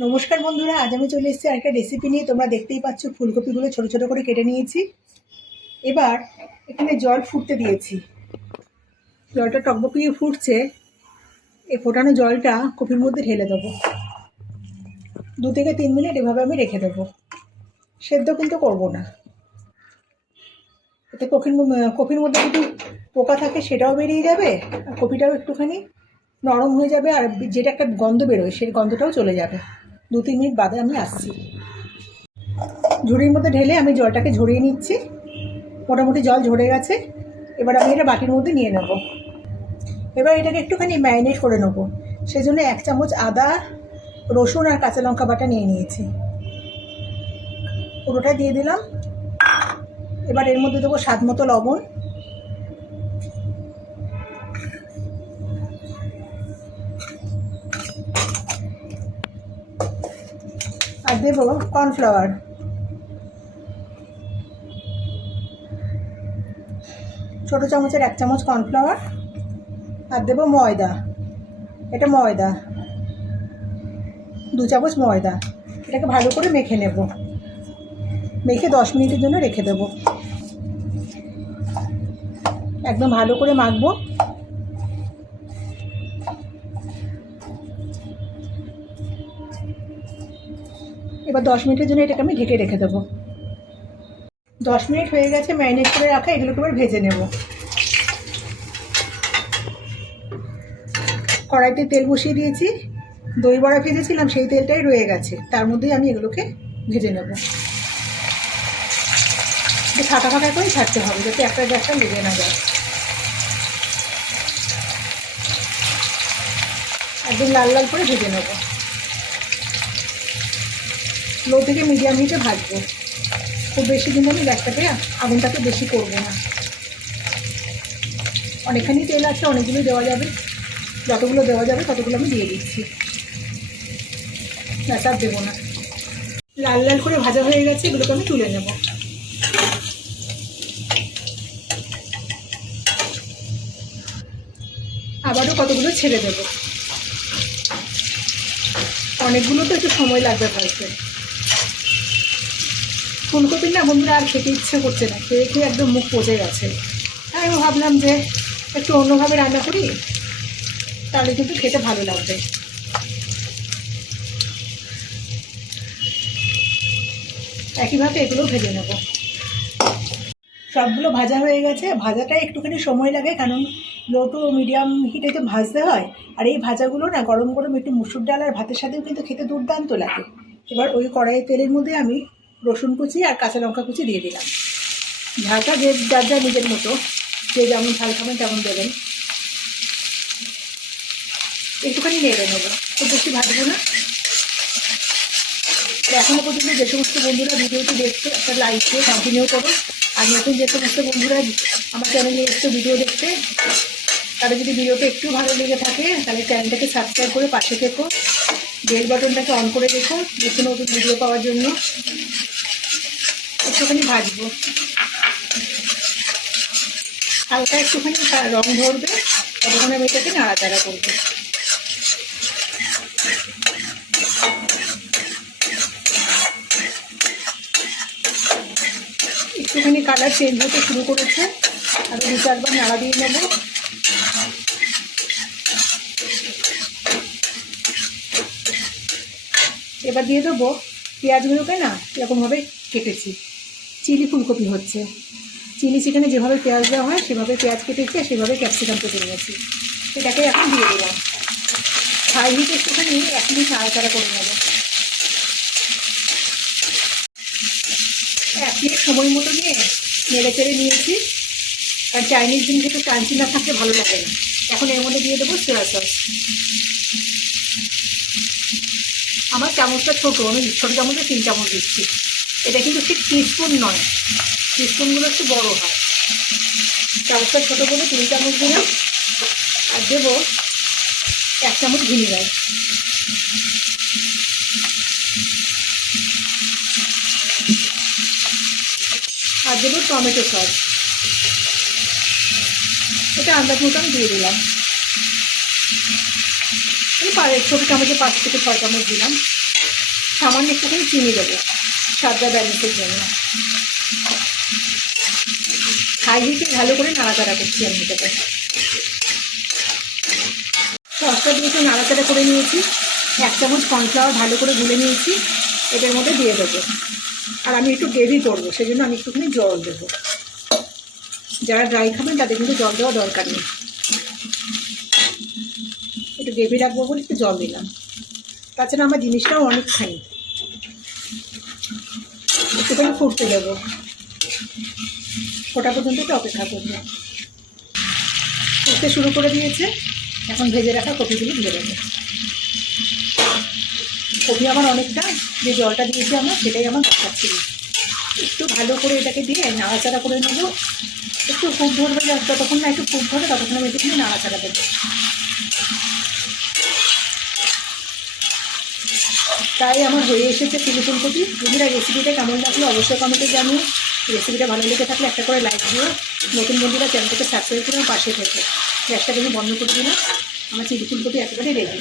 নমস্কার বন্ধুরা, আজ আমি চলে এসেছি একটা রেসিপি নিয়ে। তোমরা দেখতেই পাচ্ছ ফুলকপিগুলো ছোট ছোট করে কেটে নিয়েছি। এবার এখানে জল ফুটতে দিয়েছি। জলটা টকবকিয়ে ফুটছে। এই ফোটানো জলটা কপির মধ্যে ঢেলে দেবো। দু থেকে তিন মিনিট এভাবে আমি রেখে দেবো। সেদ্ধ কিন্তু করব না। এতে কপির ম- কপির মধ্যে যদি পোকা থাকে সেটাও বেরিয়ে যাবে, আর কপিটাও একটুখানি নরম হয়ে যাবে, আর যেটা একটা গন্ধ বেরোয়, সেই গন্ধটাও চলে যাবে। দু তিন মিনিট বাদে আমি আসছি। ঝুড়ির মধ্যে ঢেলে আমি জলটাকে ঝরিয়ে নিচ্ছি। মোটামুটি জল ঝরে গেছে। এবার আমি এটা বাটির মধ্যে নিয়ে নেব। এবার এটাকে একটুখানি ম্যারিনেট করে নেব। সেজন্য এক চামচ আদা, রসুন আর কাঁচা লঙ্কা বাটা নিয়ে নিয়েছি। পুরোটা দিয়ে দিলাম। এবার এর মধ্যে দেবো স্বাদ মতো লবণ। আর দেবো কর্নফ্লাওয়ার ছোটো চামচের এক চামচ কর্নফ্লাওয়ার আর দেবো ময়দা। এটা ময়দা। দু চামচ ময়দা। এটাকে ভালো করে মেখে নেব। মেখে দশ মিনিটের জন্য রেখে দেব। একদম ভালো করে মাখবো। এবার দশ মিনিটের জন্য এটাকে আমি ঢেকে রেখে দেবো। দশ মিনিট হয়ে গেছে ম্যারিনেট করে রাখা, এগুলোকে এবার ভেজে নেব। কড়াইতে তেল বসিয়ে দিয়েছি, দই বড়া ভেজেছিলাম, সেই তেলটাই রয়ে গেছে। তার মধ্যেই আমি এগুলোকে ভেজে নেব। ফাঁকা ফাঁকা করেই ছাড়তে হবে, যাতে একটা গ্যাসটা লেগে না যায়। একদম লাল লাল করে ভেজে নেব। লো থেকে মিডিয়াম হিটে ভাজবো। খুব বেশি দিন আমি গ্যাসটাকে, আগুনটাকে বেশি করব না। অনেকখানি তেল আছে, অনেকগুলো দেওয়া যাবে। যতগুলো দেওয়া যাবে, ততগুলো আমি দিয়ে দিচ্ছি। ব্যাস, আর দেবো না। লাল লাল করে ভাজা হয়ে গেছে, এগুলোকে আমি তুলে নেব। আবারও কতগুলো ছেড়ে দেবো। অনেকগুলো তো একটু সময় লাগবে ভাজতে। ফুলকপির না বন্ধুরা আর খেতে ইচ্ছে করছে না। খেয়ে খেয়ে একদম মুখ পচে গেছে। তাই আমি ভাবলাম যে একটু অন্যভাবে রান্না করি, তাহলে কিন্তু খেতে ভালো লাগবে। একইভাবে এগুলো ভেজে নেব। সবগুলো ভাজা হয়ে গেছে। ভাজাটা একটুখানি সময় লাগে, কারণ লো টু মিডিয়াম হিটে তো ভাজতে হয়। আর এই ভাজাগুলো না গরম গরম একটু মুসুর ডাল আর ভাতের সাথেও কিন্তু খেতে দুর্দান্ত লাগে। এবার ওই কড়াইয়ের তেলের মধ্যে আমি রসুন কুচি আর কাঁচা লঙ্কা কুচি দিয়ে দিলাম। ঝালটা যে যার যার নিজের মতো, যে যেমন ঝাল খাবেন তেমন দেবেন। একটুখানি নেড়ে নেব, খুব বেশি ভাজবো না। এখনও পর্যন্ত যে সমস্ত বন্ধুরা ভিডিওটি দেখছে, একটা লাইক দিয়ে কন্টিনিউ করো। আর নতুন যে সমস্ত বন্ধুরা আমার চ্যানেলে এসছে ভিডিও দেখতে তাদের যদি ভিডিওটা একটু ভালো লেগে থাকে, তাহলে চ্যানেলটাকে সাবস্ক্রাইব করে পাশে থেকো। বেল বাটনটাকে অন করে রেখো, নতুন নতুন ভিডিও পাওয়ার জন্য। একটুখানি ভাজবো। হালকা একটুখানি রং ধরবে ততক্ষণ আমি এটাকে নাড়াচাড়া করব। একটুখানি কালার চেঞ্জ হতে শুরু করেছে, আমি দু চারবার নাড়া দিয়ে নেব। এবার দিয়ে দেবো পেঁয়াজগুলোকে না এরকমভাবে কেটেছি। চিলি ফুলকপি হচ্ছে। চিলি চিকেনে যেভাবে পেঁয়াজ দেওয়া হয়, সেভাবে পেঁয়াজ কেটেছি আর সেভাবে ক্যাপসিকাম কেটে নিয়েছি। সেটাকে এখন দিয়ে দিলাম। হাই হিট একটুখানি, এক মিনিট নাড়াচাড়া করে নেব। এক মিনিট সময় মতো নিয়ে নেড়ে চেড়ে নিয়েছি। কারণ চাইনিজ জিনিস একটু ক্রাঞ্চি না থাকতে ভালো লাগে না। এখন এর মধ্যে দিয়ে দেবো সোয়া সস আমার চামচটা ছোটো, আমি ছোটো চামচে তিন চামচ দিচ্ছি। এটা কিন্তু ঠিক টিস্পুন নয়। টিস্পুনগুলো একটু বড়ো হয়। চামচটা ছোটো বলে তিন চামচ দিলাম। আর দেবো এক চামচ ভিনিগার। আর দেবো টমেটো সস। এটা আন্দাজ মতন দিয়ে দিলাম। ছোটো চামচে পাঁচ থেকে ছয় চামচ দিলাম। সামান্য একটুখানি চিনি দেবো। স্বাদটা ব্যালেন্সের জন্য। হাই হিটে ভালো করে নাড়াচাড়া করছি আমি এটাকে সসটা দিয়ে একটু নাড়াচাড়া করে নিয়েছি। এক চামচ কর্নফ্লাওয়ার ভালো করে গুলে নিয়েছি, এটার মধ্যে দিয়ে দেবো। আর আমি একটু গ্রেভি করব সেই জন্য আমি একটুখানি জল দেবো। যারা ড্রাই খাবেন, তাদের কিন্তু জল দেওয়া দরকার নেই। একটু গ্রেভি রাখব বলে একটু জল দিলাম। তাছাড়া আমার জিনিসটাও অনেকখানি। একটুখানি ফুটতে দেবো ফোটা পর্যন্ত একটু অপেক্ষা করব। ফুটতে শুরু করে দিয়েছে। এখন ভেজে রাখা কপিগুলো দিয়ে দেবো। কপি আমার অনেকটা, যে জলটা দিয়েছি আমার, সেটাই আমার দরকার ছিল। একটু ভালো করে এটাকে দিয়ে নাড়াচাড়া করে নেব। একটু ফুট ধরবে, যতক্ষণ না একটু ফুট ধরে ততক্ষণ আমি একটুখানি নাড়াচাড়া দেবো তাই আমার হয়ে এসেছে চিলি ফুলকপি বন্ধুরা রেসিপিটা কেমন লাগল অবশ্যই কমেন্টে জানিও। রেসিপিটা ভালো লেগে থাকলে একটা করে লাইক দিও। নতুন বন্ধুরা, চ্যানেলটাকে সাবস্ক্রাইব করে পাশে থেকে। গ্যাসটা কিন্তু বন্ধ করে দিলাম। আমার চিলি ফুলকপি একেবারে রেডি